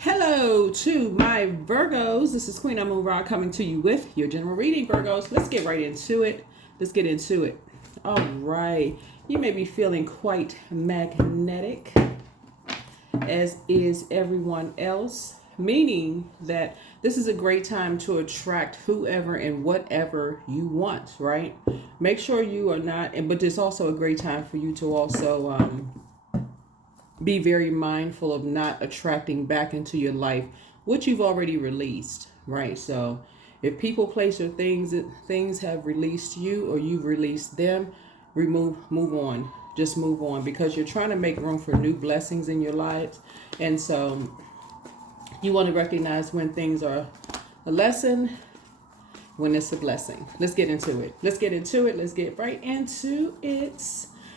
Hello to my Virgos. This is Queen Amun Ra coming to you with your general reading, Virgos. Let's get right into it. Let's get into it. All right. You may be feeling quite magnetic, as is everyone else, meaning that this is a great time to attract whoever and whatever you want, right? Make sure you are not, but it's also a great time for you to also be very mindful of not attracting back into your life what you've already released, right? So if people, place, or things have released you or you've released them, move on. Just move on, because you're trying to make room for new blessings in your lives. And so you want to recognize when things are a lesson, when it's a blessing. Let's get into it. Let's get right into it.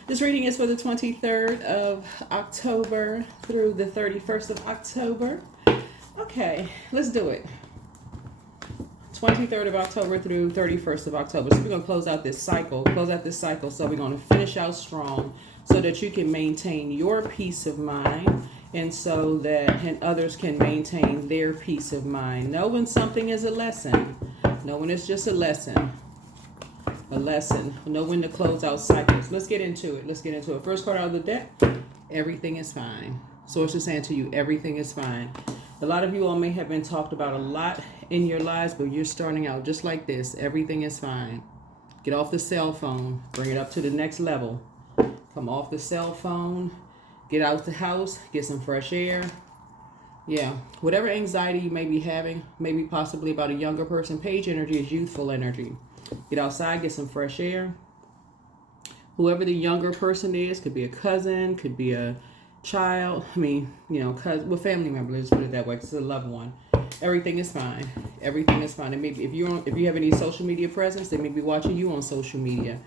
This reading is for the 23rd of October through the 31st of October. Okay, let's do it. 23rd of October through 31st of October. So we're going to close out this cycle. So we're going to finish out strong so that you can maintain your peace of mind, and so that others can maintain their peace of mind. Know when something is a lesson. Know when it's just a lesson. Know when to close out cycles. Let's get into it. First card out of the deck. Everything is fine. Source is saying to you, everything is fine. A lot of you all may have been talked about a lot in your lives, but you're starting out just like this. Everything is fine. Get off the cell phone. Bring it up to the next level. Come off the cell phone. Get out the house. Get some fresh air. Yeah. Whatever anxiety you may be having, maybe possibly about a younger person, page energy is youthful energy. Get outside, get some fresh air. Whoever the younger person is, could be a cousin, could be a child. Cousin, well, family member. Let's put it that way. It's a loved one. Everything is fine. And maybe if you have any social media presence, they may be watching you on social media.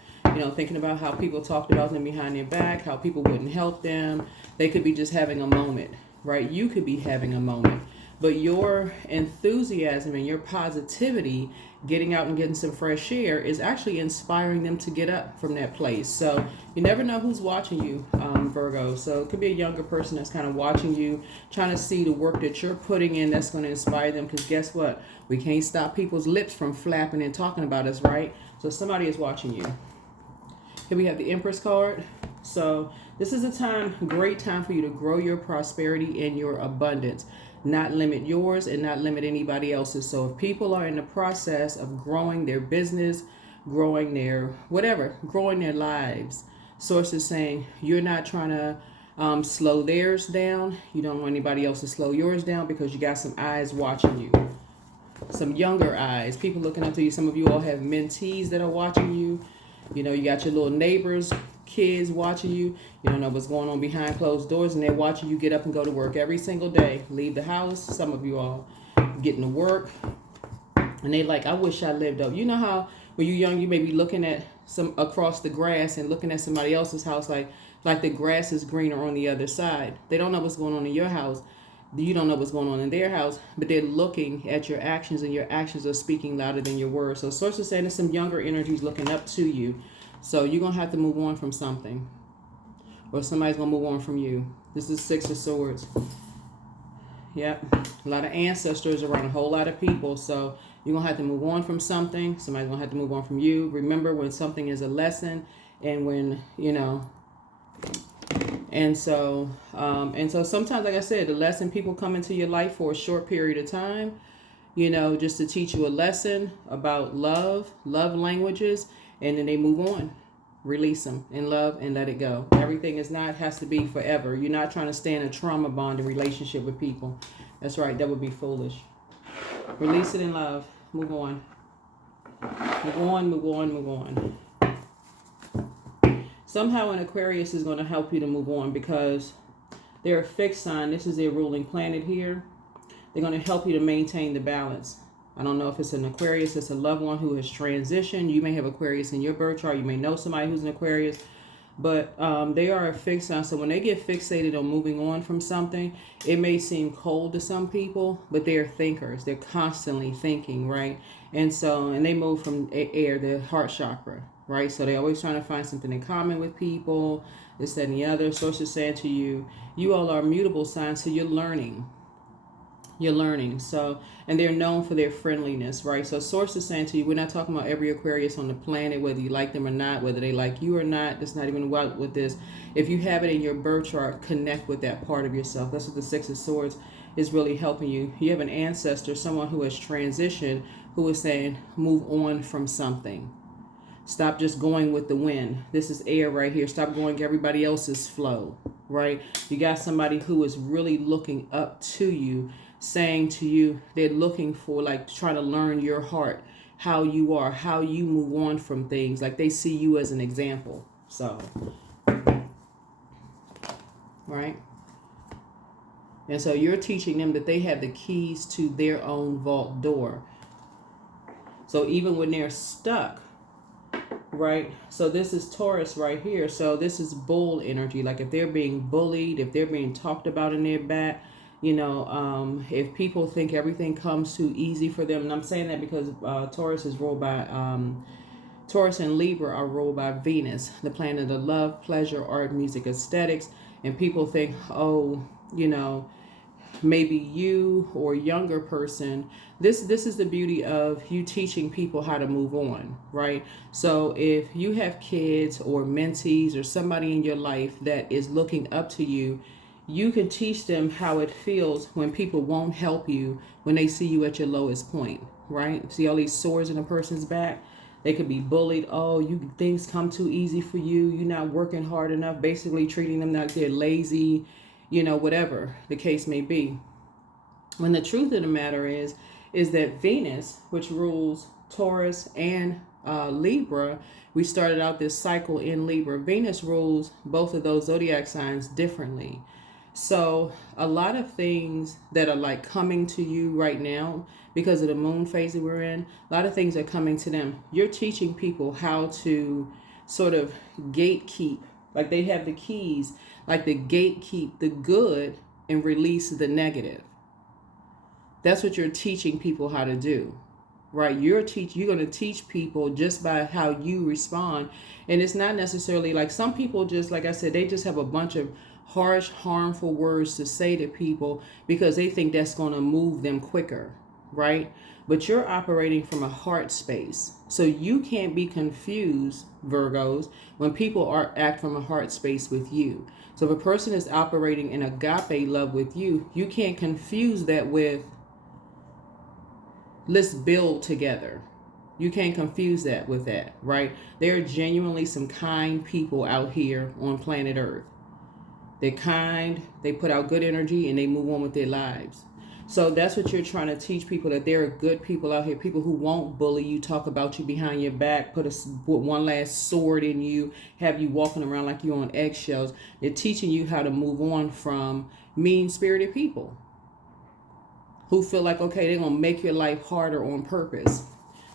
Thinking about how people talked about them behind their back, how people wouldn't help them. They could be just having a moment, right? You could be having a moment. But your enthusiasm and your positivity, getting out and getting some fresh air, is actually inspiring them to get up from that place. So you never know who's watching you, Virgo. So it could be a younger person that's kind of watching you, trying to see the work that you're putting in that's going to inspire them. Because guess what? We can't stop people's lips from flapping and talking about us, right? So somebody is watching you. Here we have the Empress card. So this is a great time for you to grow your prosperity and your abundance. Not limit yours and not limit anybody else's. So if people are in the process of growing their business, growing their lives, Source is saying you're not trying to slow theirs down. You don't want anybody else to slow yours down, because you got some eyes watching you. Some younger eyes, people looking up to you. Some of you all have mentees that are watching you. You got your little neighbors, kids watching you. You don't know what's going on behind closed doors, and they're watching you get up and go to work every single day. Leave the house. Some of you all getting to work, and they like, I wish I lived up. You know how when you're young, you may be looking at some across the grass and looking at somebody else's house, like the grass is greener on the other side. They don't know what's going on in your house. You don't know what's going on in their house, but they're looking at your actions, and your actions are speaking louder than your words. So Source is saying there's some younger energies looking up to you. So you're going to have to move on from something, or somebody's going to move on from you. This is Six of Swords. Yep. A lot of ancestors around, a whole lot of people. So you're going to have to move on from something. Somebody's going to have to move on from you. Remember, when something is a lesson, and when, and so sometimes, like I said, the lesson, people come into your life for a short period of time, just to teach you a lesson about love languages, and then they move on. Release them in love and let it go. Everything has to be forever. You're not trying to stay in a trauma bonding relationship with people. That's right. That would be foolish. Release it in love. Move on. Move on. Somehow an Aquarius is going to help you to move on, because they're a fixed sign. This is their ruling planet here. They're going to help you to maintain the balance. I don't know if it's an Aquarius, it's a loved one who has transitioned. You may have Aquarius in your birth chart. You may know somebody who's an Aquarius. But they are a fixed sign. So when they get fixated on moving on from something, it may seem cold to some people, but they're thinkers. They're constantly thinking, right? And they move from air, the heart chakra, right? So they're always trying to find something in common with people, this, that, and the other. Source is saying to you, you all are mutable signs, so you're learning. You're learning. So, and they're known for their friendliness, right? So source is saying to you, we're not talking about every Aquarius on the planet, whether you like them or not, whether they like you or not. That's not even about with this. If you have it in your birth chart, connect with that part of yourself. That's what the Six of Swords is really helping you. You have an ancestor, someone who has transitioned, who is saying, move on from something. Stop just going with the wind. This is air right here. Stop going everybody else's flow, right? You got somebody who is really looking up to you, saying to you, they're looking for, like, trying to learn your heart, how you are, how you move on from things. Like, they see you as an example. So, right? And so you're teaching them that they have the keys to their own vault door. So even when they're stuck, right? So this is Taurus right here. So this is bull energy. Like if they're being bullied, if they're being talked about in their back, if people think everything comes too easy for them. And I'm saying that because Taurus is ruled by, Taurus and Libra are ruled by Venus, the planet of love, pleasure, art, music, aesthetics. And people think, maybe you or younger person, this is the beauty of you teaching people how to move on, right? So if you have kids or mentees or somebody in your life that is looking up to you, you can teach them how it feels when people won't help you when they see you at your lowest point, right? See all these sores in a person's back? They could be bullied. Oh, things come too easy for you. You're not working hard enough. Basically treating them like they're lazy, whatever the case may be. When the truth of the matter is that Venus, which rules Taurus and Libra, we started out this cycle in Libra. Venus rules both of those zodiac signs differently. So a lot of things that are like coming to you right now because of the moon phase that we're in, a lot of things are coming to them. You're teaching people how to sort of gatekeep, like they have the keys, like the gatekeep the good and release the negative. That's what you're teaching people how to do, right? You're going to teach people just by how you respond. And it's not necessarily like some people just, like I said, they just have a bunch of harsh, harmful words to say to people because they think that's going to move them quicker, right? But you're operating from a heart space. So you can't be confused, Virgos, when people act from a heart space with you. So if a person is operating in agape love with you, you can't confuse that with, let's build together. You can't confuse that with that, right? There are genuinely some kind people out here on planet Earth. They're kind, they put out good energy, and they move on with their lives. So that's what you're trying to teach people, that there are good people out here, people who won't bully you, talk about you behind your back, put one last sword in you, have you walking around like you're on eggshells. They're teaching you how to move on from mean-spirited people who feel like, okay, they're going to make your life harder on purpose.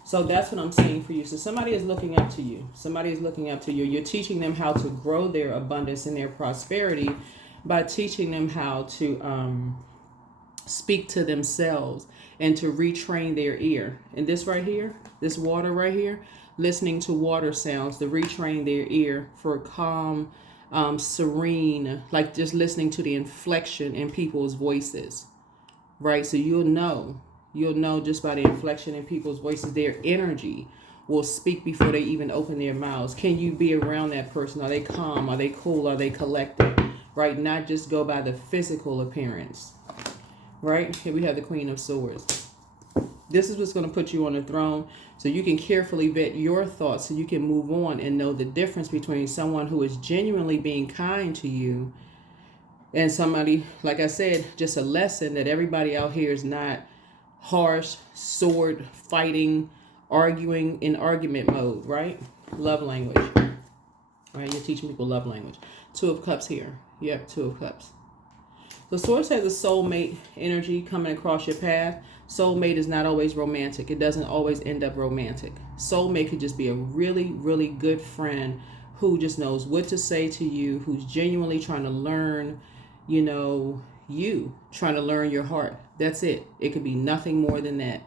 So that's what I'm saying for you. So somebody is looking up to you. Somebody is looking up to you. You're teaching them how to grow their abundance and their prosperity by teaching them how to speak to themselves and to retrain their ear. And this right here, this water right here, listening to water sounds, to retrain their ear for calm, serene, like just listening to the inflection in people's voices. Right, so you'll know just by the inflection in people's voices, their energy will speak before they even open their mouths. Can you be around that person? Are they calm? Are they cool? Are they collected? Right, not just go by the physical appearance. Right, here we have the Queen of Swords. This is what's going to put you on the throne so you can carefully vet your thoughts so you can move on and know the difference between someone who is genuinely being kind to you and somebody, like I said, just a lesson that everybody out here is not harsh, sword fighting, arguing in argument mode, right? Love language. Right? You're teaching people love language. Two of Cups here. Yep, Two of Cups. The Source has a soulmate energy coming across your path. Soulmate is not always romantic. It doesn't always end up romantic. Soulmate could just be a really, really good friend who just knows what to say to you, who's genuinely trying to learn, you trying to learn your heart. That's it. It could be nothing more than that.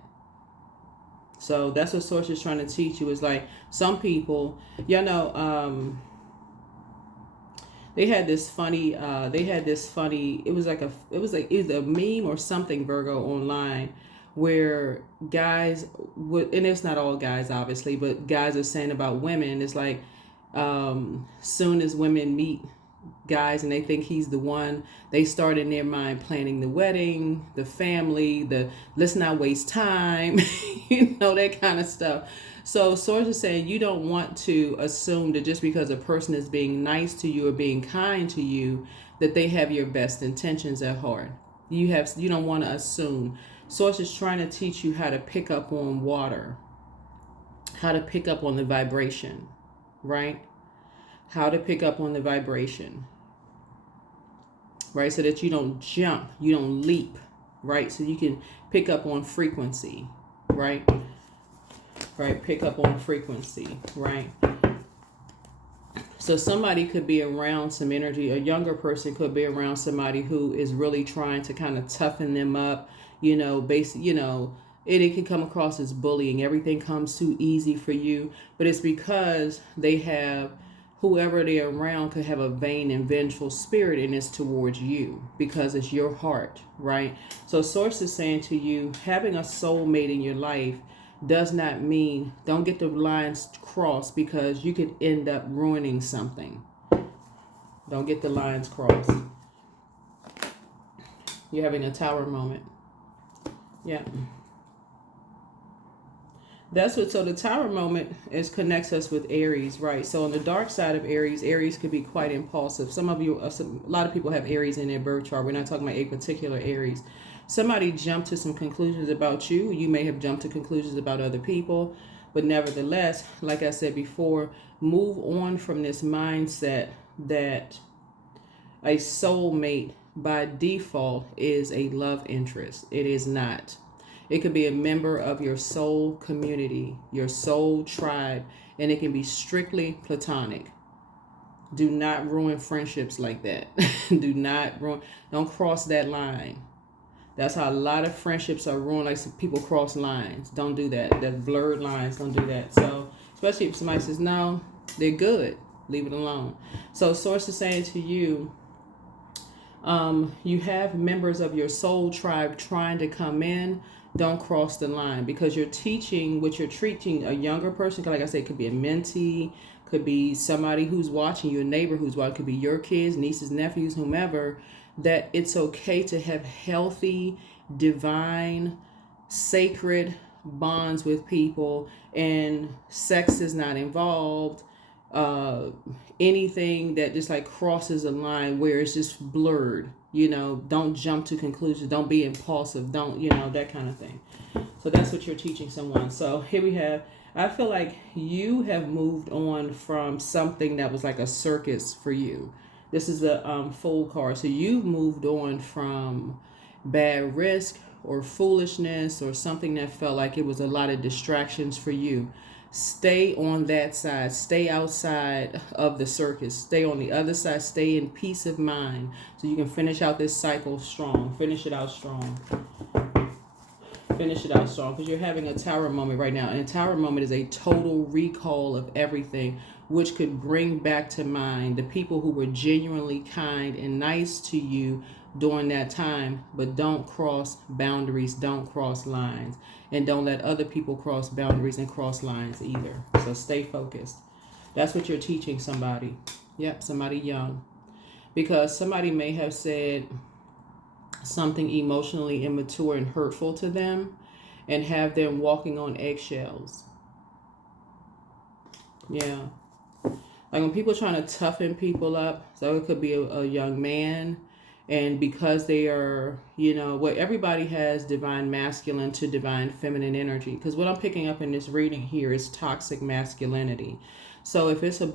So that's what Source is trying to teach you. Is like some people, They had this funny, it was like either a meme or something, Virgo, online, where guys would, and it's not all guys obviously, but guys are saying about women, it's like, soon as women meet guys and they think he's the one, they start in their mind planning the wedding, the family, the let's not waste time, that kind of stuff. So source is saying you don't want to assume that just because a person is being nice to you or being kind to you, that they have your best intentions at heart. You don't want to assume. Source is trying to teach you how to pick up on water, how to pick up on the vibration, right? How to pick up on the vibration, right? So that you don't jump, you don't leap, right? So you can pick up on frequency, right? Right, pick up on frequency, right? So somebody could be around some energy, a younger person could be around somebody who is really trying to kind of toughen them up, it can come across as bullying. Everything comes too easy for you, but it's because they have, whoever they're around could have a vain and vengeful spirit, and it's towards you because it's your heart, right? So source is saying to you, having a soulmate in your life does not mean, don't get the lines crossed, because you could end up ruining something. Don't get the lines crossed. You're having a tower moment. Yeah. So the tower moment connects us with Aries, right? So on the dark side of Aries could be quite impulsive. A lot of people have Aries in their birth chart. We're not talking about a particular Aries. Somebody jumped to some conclusions about you. You may have jumped to conclusions about other people, but nevertheless, like I said before, move on from this mindset that a soulmate by default is a love interest. It is not. It could be a member of your soul community, your soul tribe, and it can be strictly platonic. Do not ruin friendships like that. Don't cross that line. That's how a lot of friendships are ruined. Like, some people cross lines. Don't do that. That blurred lines. Don't do that. So, especially if somebody says, no, they're good, leave it alone. So, source is saying to you, you have members of your soul tribe trying to come in. Don't cross the line, because you're teaching a younger person. Like I said, it could be a mentee, could be somebody who's watching you, a neighbor who's watching, could be your kids, nieces, nephews, whomever, that it's okay to have healthy, divine, sacred bonds with people, and sex is not involved. Anything that just like crosses a line where it's just blurred, don't jump to conclusions, don't be impulsive, don't, that kind of thing. So that's what you're teaching someone. So here we have, I feel like you have moved on from something that was like a circus for you. This is a Fool card. So you've moved on from bad risk or foolishness or something that felt like it was a lot of distractions for you. Stay on that side. Stay outside of the circus. Stay on the other side. Stay in peace of mind so you can finish out this cycle strong. Finish it out strong. Finish it out strong, because you're having a tower moment right now. And a tower moment is a total recall of everything, which could bring back to mind the people who were genuinely kind and nice to you during that time. But don't cross boundaries, don't cross lines, and don't let other people cross boundaries and cross lines either. So stay focused. That's what you're teaching somebody. Yep, somebody young. Because somebody may have said something emotionally immature and hurtful to them, and have them walking on eggshells. Yeah. Like when people are trying to toughen people up, so it could be a young man, and because they are, everybody has divine masculine to divine feminine energy. Because what I'm picking up in this reading here is toxic masculinity. So if it's a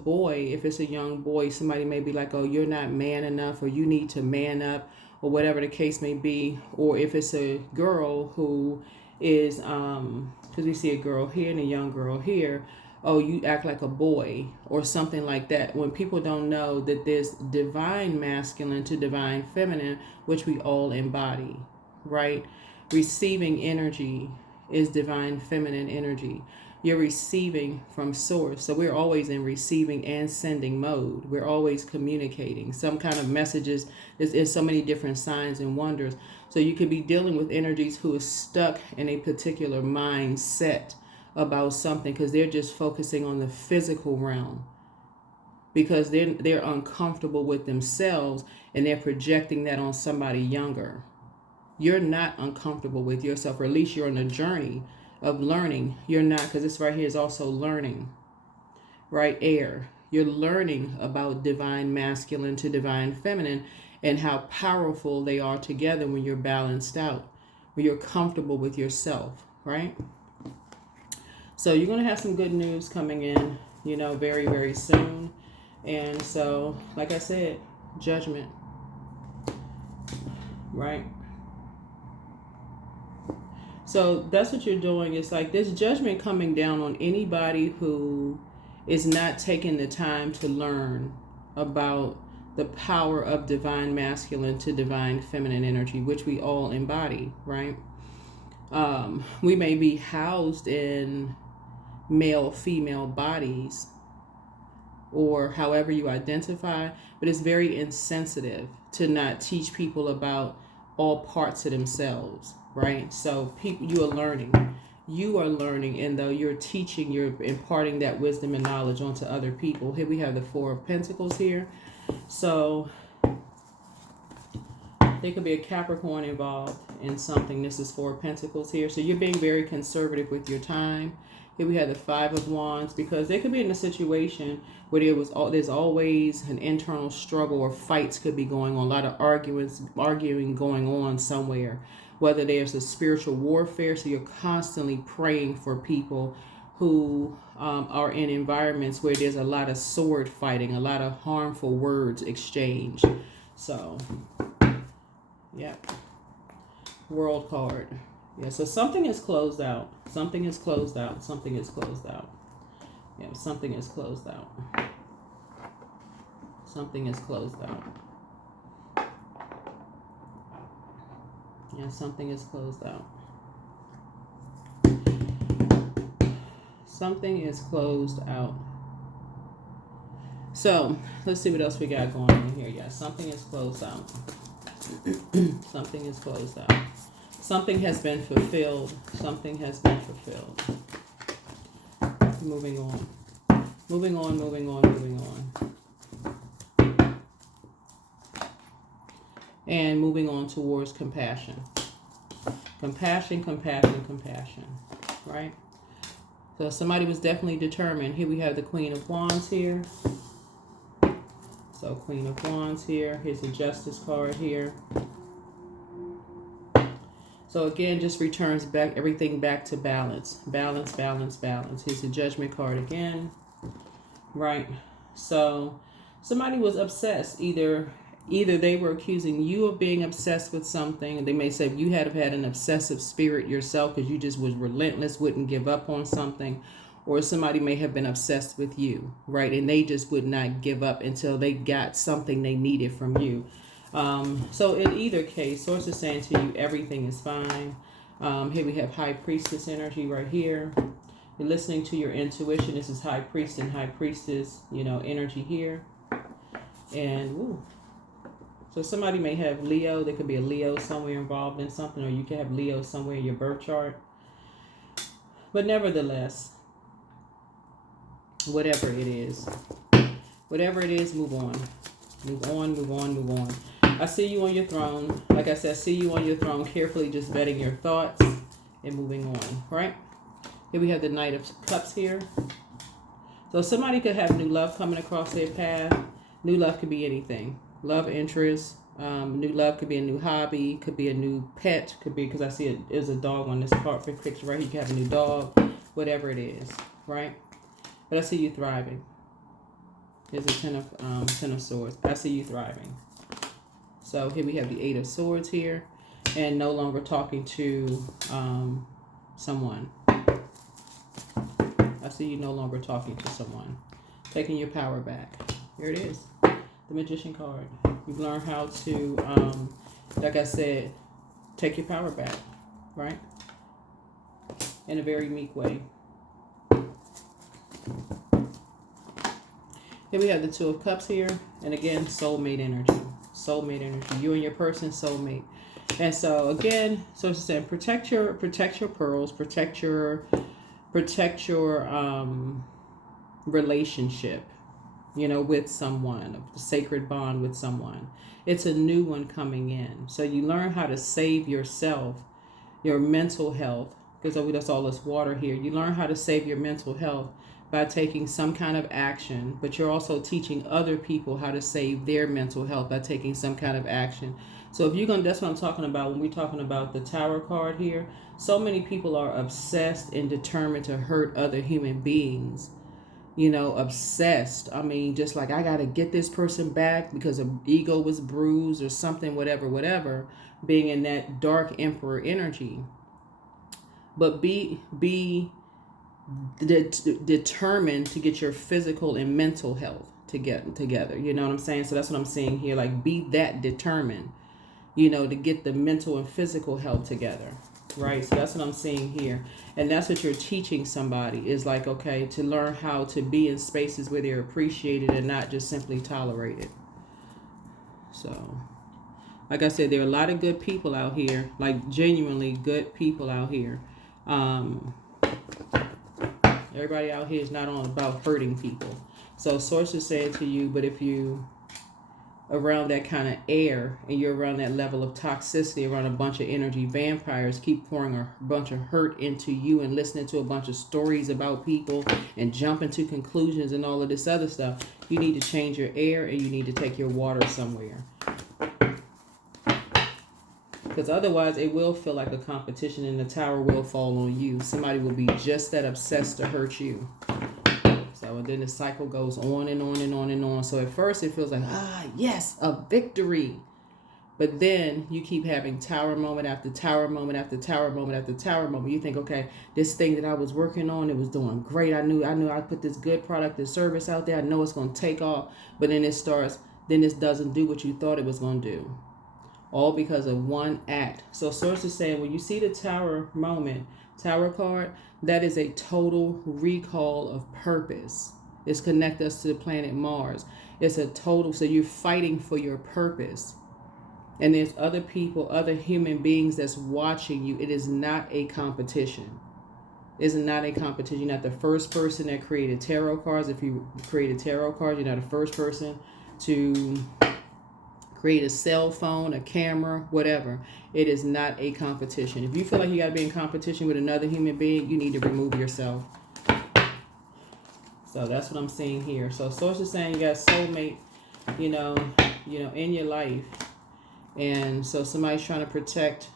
young boy, somebody may be like, oh, you're not man enough, or you need to man up, or whatever the case may be. Or if it's a girl who is, because we see a girl here and a young girl here, oh, you act like a boy or something like that. When people don't know that there's divine masculine to divine feminine, which we all embody, right? Receiving energy is divine feminine energy. you're receiving from source. So we're always in receiving and sending mode. We're always communicating some kind of messages. There's so many different signs and wonders. So you could be dealing with energies who is stuck in a particular mindset about something because they're just focusing on the physical realm, because they're uncomfortable with themselves and they're projecting that on somebody younger. You're not uncomfortable with yourself, or at least you're on a journey of learning. You're not, because this right here is also learning, right? Air. You're learning about divine masculine to divine feminine and how powerful they are together when you're balanced out, when you're comfortable with yourself, right? So you're going to have some good news coming in, very, very soon. And so, like I said, judgment, right? So that's what you're doing. It's like this judgment coming down on anybody who is not taking the time to learn about the power of divine masculine to divine feminine energy, which we all embody, right? We may be housed in male, female bodies, or however you identify, but it's very insensitive to not teach people about all parts of themselves, right? So you are learning, and though you're teaching, you're imparting that wisdom and knowledge onto other people. Here we have the Four of Pentacles here. So there could be a Capricorn involved in something. This is Four of Pentacles here. So you're being very conservative with your time. Here we have the Five of Wands, because they could be in a situation where there's always an internal struggle, or fights could be going on, a lot of arguing going on somewhere, whether there's a spiritual warfare. So you're constantly praying for people who are in environments where there's a lot of sword fighting, a lot of harmful words exchanged. So, yeah. World card. Yeah, so something is closed out. Something is closed out. Something is closed out. Yeah, something is closed out. Something is closed out. Yeah, something is closed out. Something is closed out. So, let's see what else we got going on here. Yeah, something is closed out. Something is closed out. Something has been fulfilled. Something has been fulfilled. Moving on. Moving on, moving on, moving on. And moving on towards compassion. Compassion, compassion, compassion. Right? So somebody was definitely determined. Here we have the Queen of Wands here. So Queen of Wands here. Here's the Justice card here. So again, just returns back everything back to balance. Balance, balance, balance. Here's the Judgment card again. Right. So somebody was obsessed. Either they were accusing you of being obsessed with something. They may say you had an obsessive spirit yourself because you just was relentless, wouldn't give up on something. Or somebody may have been obsessed with you, right? And they just would not give up until they got something they needed from you. So in either case, Source is saying to you, everything is fine. Here we have High Priestess energy right here. You're listening to your intuition. This is High Priest and High Priestess, energy here. And, ooh. So somebody may have Leo. There could be a Leo somewhere involved in something, or you could have Leo somewhere in your birth chart. But nevertheless, whatever it is, move on. Move on, move on, move on. I see you on your throne. Like I said, I see you on your throne, carefully just vetting your thoughts and moving on, right? Here we have the Knight of Cups here. So somebody could have new love coming across their path. New love could be anything. Love interest. New love could be a new hobby. Could be a new pet. Could be, because I see there's a dog on this card picture right here. You can have a new dog. Whatever it is, right? But I see you thriving. There's a Ten of Swords. I see you thriving. So here we have the Eight of Swords here. And no longer talking to someone. I see you no longer talking to someone. Taking your power back. Here it is. The Magician card. You've learned how to, like I said, take your power back. Right? In a very meek way. Here we have the Two of Cups here. And again, soulmate energy. Soulmate energy. You and your person, soulmate. And so again, so it's saying protect your pearls, protect your relationship, with someone, the sacred bond with someone. It's a new one coming in. So you learn how to save yourself, your mental health, because that's all this water here. You learn how to save your mental health by taking some kind of action, but you're also teaching other people how to save their mental health by taking some kind of action. So if you're going to, that's what I'm talking about when we're talking about the Tower card here. So many people are obsessed and determined to hurt other human beings. Obsessed. I mean, just like, I got to get this person back because an ego was bruised or something, whatever, being in that dark emperor energy. But be determined to get your physical and mental health together. You know what I'm saying? So that's what I'm saying here. Like, be that determined, to get the mental and physical health together. Right? So that's what I'm seeing here. And that's what you're teaching somebody is like, okay, to learn how to be in spaces where they're appreciated and not just simply tolerated. So, like I said, there are a lot of good people out here, like genuinely good people out here. Everybody out here is not on about hurting people. So Source is saying to you, but if you around that kind of air and you're around that level of toxicity, around a bunch of energy vampires, keep pouring a bunch of hurt into you and listening to a bunch of stories about people and jumping to conclusions and all of this other stuff, you need to change your air and you need to take your water somewhere. Because otherwise it will feel like a competition and the tower will fall on you. Somebody will be just that obsessed to hurt you. And then the cycle goes on and on and on and on. So at first it feels like, yes, a victory. But then you keep having tower moment after tower moment after tower moment after tower moment. You think, okay, this thing that I was working on, it was doing great. I knew I put this good product and service out there. I know it's going to take off. But then this doesn't do what you thought it was going to do. All because of one act. So Source is saying, when you see the tower moment, tower card, that is a total recall of purpose. It's connect us to the planet Mars. It's a total, so you're fighting for your purpose. And there's other people, other human beings that's watching you. It is not a competition. It's not a competition. You're not the first person that created tarot cards. If you created tarot cards, you're not the first person to create a cell phone, a camera, whatever. It is not a competition. If you feel like you got to be in competition with another human being, you need to remove yourself. So that's what I'm seeing here. So Source is saying you got a soulmate, in your life. And so somebody's trying to protect,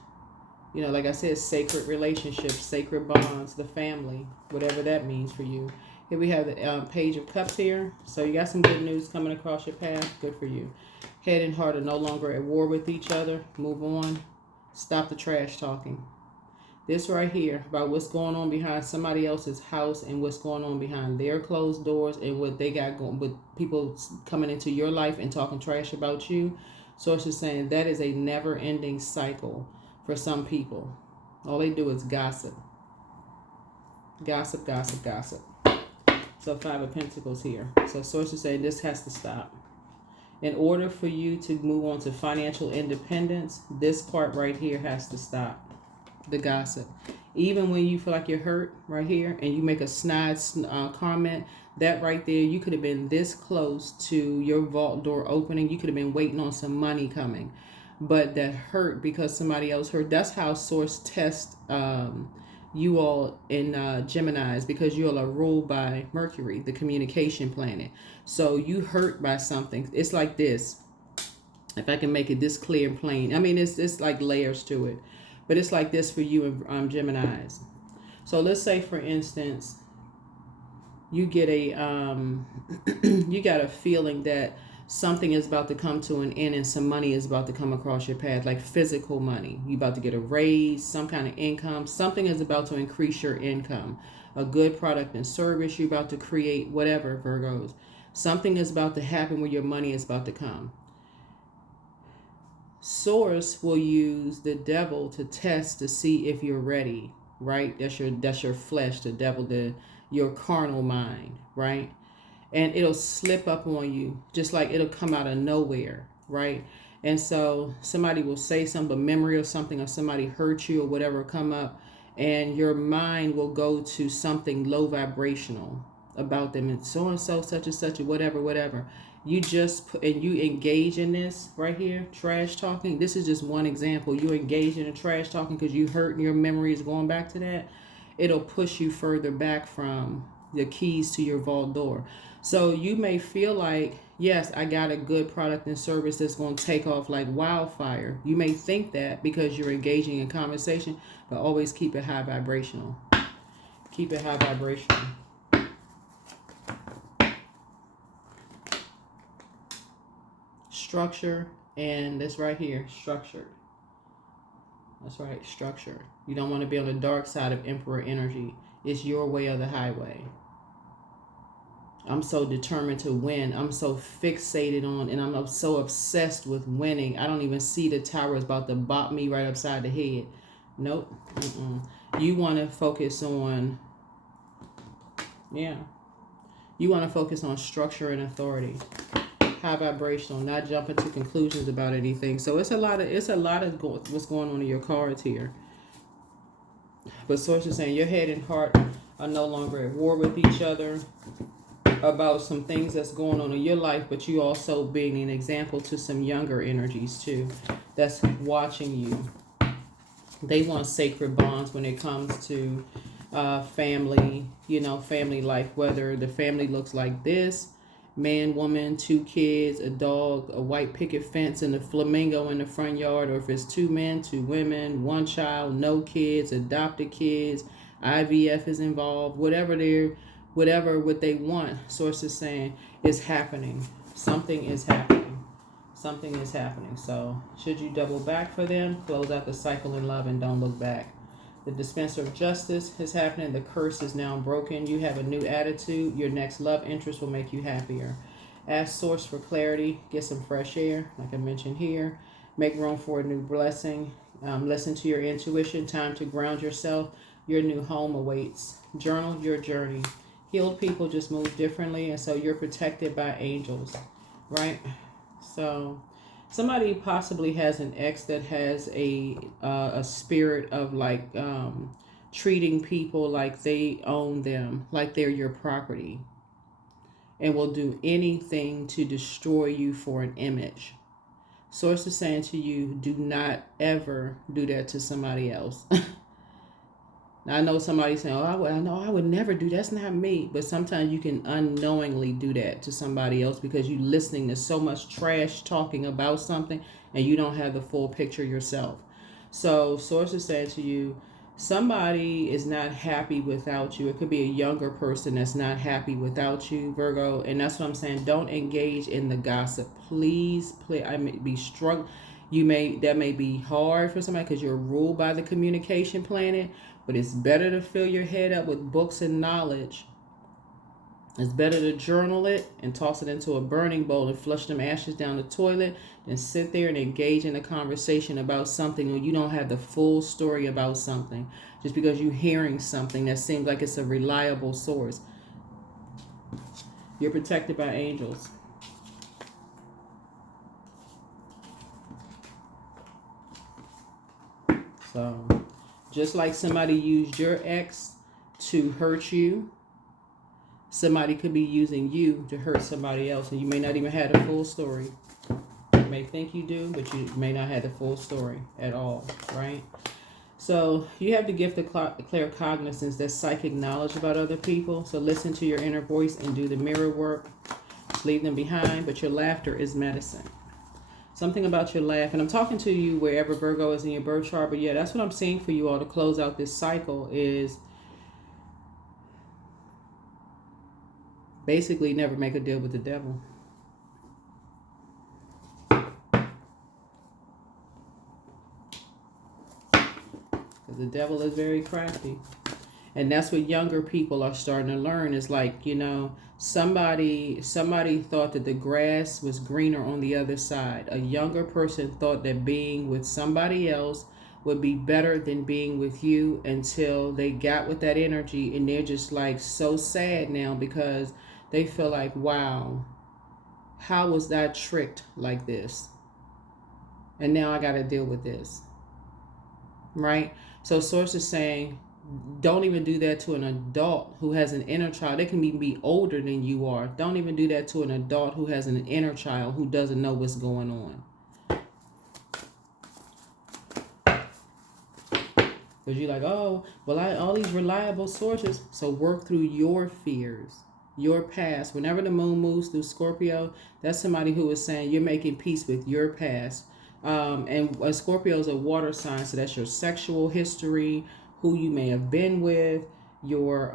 like I said, sacred relationships, sacred bonds, the family, whatever that means for you. Here we have the Page of Cups here. So you got some good news coming across your path. Good for you. Head and heart are no longer at war with each other. Move on. Stop the trash talking. This right here about what's going on behind somebody else's house and what's going on behind their closed doors and what they got going with people coming into your life and talking trash about you. Source is saying that is a never-ending cycle for some people. All they do is gossip. Gossip, gossip, gossip. So 5 of Pentacles here. So Source is saying this has to stop. In order for you to move on to financial independence, this part right here has to stop. The gossip. Even when you feel like you're hurt right here and you make a snide comment, that right there, you could have been this close to your vault door opening. You could have been waiting on some money coming. But that hurt because somebody else hurt. That's how Source tests you all in Geminis, because you all are ruled by Mercury, the communication planet. So you hurt by something. It's like this. If I can make it this clear and plain. I mean, it's like layers to it. But it's like this for you in Geminis. So let's say, for instance, you get you got a feeling that something is about to come to an end and some money is about to come across your path, like physical money. You're about to get a raise, some kind of income. Something is about to increase your income. A good product and service you're about to create, whatever, Virgos. Something is about to happen where your money is about to come. Source will use the devil to test to see if you're ready, right? That's your flesh, the devil, your carnal mind, right? And it'll slip up on you, just like it'll come out of nowhere, right? And so somebody will say something, a memory or something, or somebody hurt you or whatever come up, and your mind will go to something low vibrational about them, and so, such and such, or whatever. You just put, and you engage in this right here, trash talking. This is just one example. You engage in a trash talking because you hurt and your memory is going back to that. It'll push you further back from the keys to your vault door. So you may feel like, yes, I got a good product and service that's going to take off like wildfire. You may think that because you're engaging in conversation, but always keep it high vibrational. Keep it high vibrational. Structure, and this right here, structured. That's right, structure. You don't want to be on the dark side of Emperor energy. It's your way or the highway. I'm so determined to win. I'm so fixated on, and I'm so obsessed with winning. I don't even see the tower is about to bop me right upside the head. Nope. You want to focus on, you want to focus on structure and authority. High vibrational, not jumping to conclusions about anything. So it's a lot of what's going on in your cards here. But source is saying your head and heart are no longer at war with each other about some things that's going on in your life, but you also being an example to some younger energies too that's watching you. They want sacred bonds when it comes to family, family life, whether the family looks like this: man, woman, 2 kids, a dog, a white picket fence, and a flamingo in the front yard, or if it's 2 men, 2 women, 1 child, no kids, adopted kids, IVF is involved, whatever what they want, source is saying is happening. Something is happening. Something is happening. So should you double back for them, close out the cycle in love and don't look back. The dispenser of justice is happening. The curse is now broken. You have a new attitude. Your next love interest will make you happier. Ask source for clarity. Get some fresh air, like I mentioned here. Make room for a new blessing. Listen to your intuition. Time to ground yourself. Your new home awaits. Journal your journey. Healed people just move differently, and so you're protected by angels, right? So somebody possibly has an ex that has a spirit of like treating people like they own them, like they're your property, and will do anything to destroy you for an image. Source is saying to you, do not ever do that to somebody else. Now, I know somebody saying, I would never do that. That's not me. But sometimes you can unknowingly do that to somebody else because you're listening to so much trash talking about something and you don't have the full picture yourself. So source is saying to you, somebody is not happy without you. It could be a younger person that's not happy without you, Virgo. And that's what I'm saying. Don't engage in the gossip. Please, I may be struggling. That may be hard for somebody because you're ruled by the communication planet. But it's better to fill your head up with books and knowledge. It's better to journal it and toss it into a burning bowl and flush them ashes down the toilet than sit there and engage in a conversation about something when you don't have the full story about something. Just because you're hearing something that seems like it's a reliable source. You're protected by angels. So, just like somebody used your ex to hurt you, somebody could be using you to hurt somebody else, and you may not even have the full story. You may think you do, but you may not have the full story at all, right? So you have the gift of claircognizance, that's psychic knowledge about other people. So listen to your inner voice and do the mirror work. Leave them behind, but your laughter is medicine. Something about your laugh, and I'm talking to you wherever Virgo is in your birth chart, but yeah, that's what I'm seeing for you all to close out this cycle is basically never make a deal with the devil. Because the devil is very crafty. And that's what younger people are starting to learn is like, somebody thought that the grass was greener on the other side. A younger person thought that being with somebody else would be better than being with you, until they got with that energy and they're just like so sad now because they feel like, wow, how was that tricked like this? And now I got to deal with this. Right? So Source is saying, don't even do that to an adult who has an inner child. They can even be older than you are. Don't even do that to an adult who has an inner child who doesn't know what's going on. Because you're like, oh, well, all these reliable sources. So work through your fears, your past. Whenever the moon moves through Scorpio, that's somebody who is saying you're making peace with your past. And Scorpio is a water sign, so that's your sexual history, who you may have been with, your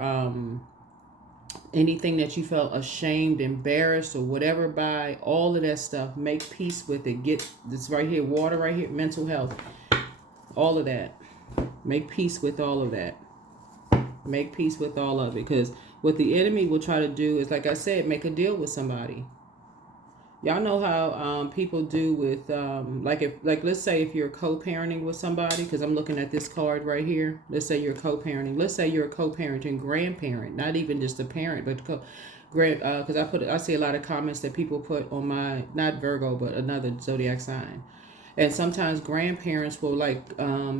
anything that you felt ashamed, embarrassed, or whatever by, all of that stuff. Make peace with it. Get this right here, water right here, mental health, all of that. Make peace with all of that. Make peace with all of it. Because what the enemy will try to do is, like I said, make a deal with somebody. Y'all know how people do with, let's say if you're co-parenting with somebody, because I'm looking at this card right here. Let's say you're co-parenting. Let's say you're a co-parenting grandparent, not even just a parent, but because I see a lot of comments that people put on my, not Virgo, but another zodiac sign. And sometimes grandparents will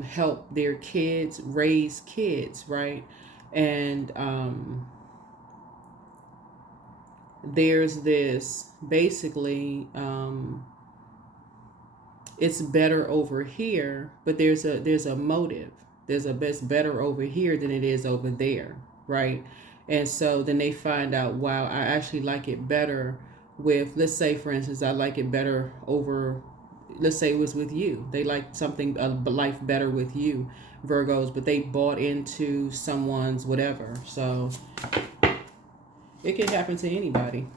help their kids raise kids, right? And there's this basically it's better over here, but there's a motive. It's better over here than it is over there, right? And so then they find out, wow, I actually like it better with, let's say for instance, I like it better over, let's say it was with you. They like something, a life better with you, Virgos, but they bought into someone's whatever. So it can happen to anybody.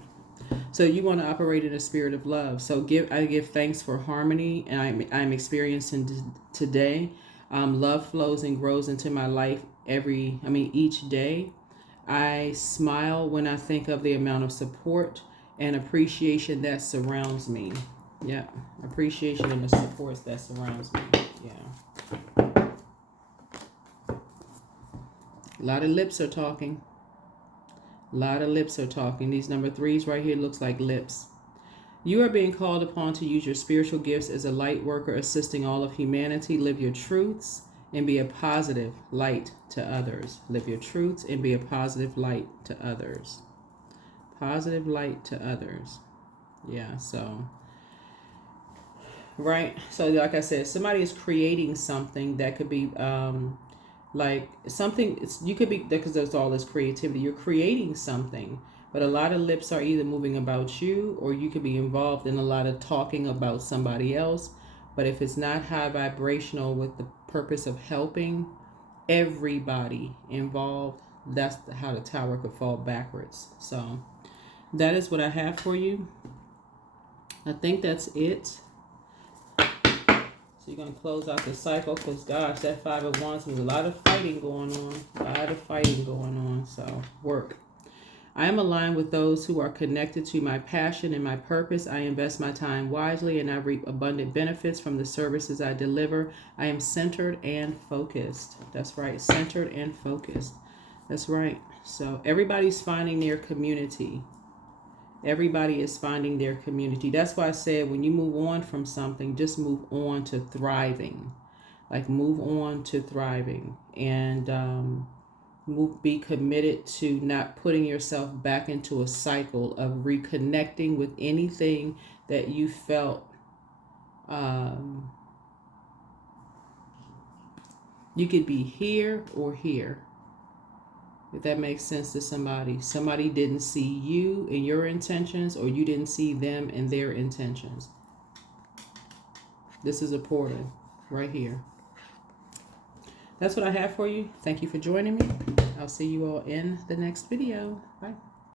So you want to operate in a spirit of love. So I give thanks for harmony, and I'm experiencing today. Love flows and grows into my life each day. I smile when I think of the amount of support and appreciation that surrounds me. Yeah, appreciation and the support that surrounds me. Yeah. A lot of lips are talking. A lot of lips are talking. These number 3s right here looks like lips. You are being called upon to use your spiritual gifts as a light worker, assisting all of humanity. Live your truths and be a positive light to others. Live your truths and be a positive light to others. Positive light to others. Yeah, so... right? So like I said, somebody is creating something that could be... you could be, because there's all this creativity, you're creating something, but a lot of lips are either moving about you, or you could be involved in a lot of talking about somebody else. But if it's not high vibrational with the purpose of helping everybody involved, that's how the tower could fall backwards. So that is what I have for you. I think that's it. So you're going to close out the cycle, because, gosh, that 5 of Wands, there's a lot of fighting going on. A lot of fighting going on. So, work. I am aligned with those who are connected to my passion and my purpose. I invest my time wisely, and I reap abundant benefits from the services I deliver. I am centered and focused. That's right. Centered and focused. That's right. So, everybody's finding their community. Everybody is finding their community. That's why I said when you move on from something, just move on to thriving. Like move on to thriving, and be committed to not putting yourself back into a cycle of reconnecting with anything that you felt you could be here or here. If that makes sense to somebody. Somebody didn't see you and your intentions, or you didn't see them and their intentions. This is a portal right here. That's what I have for you. Thank you for joining me. I'll see you all in the next video. Bye.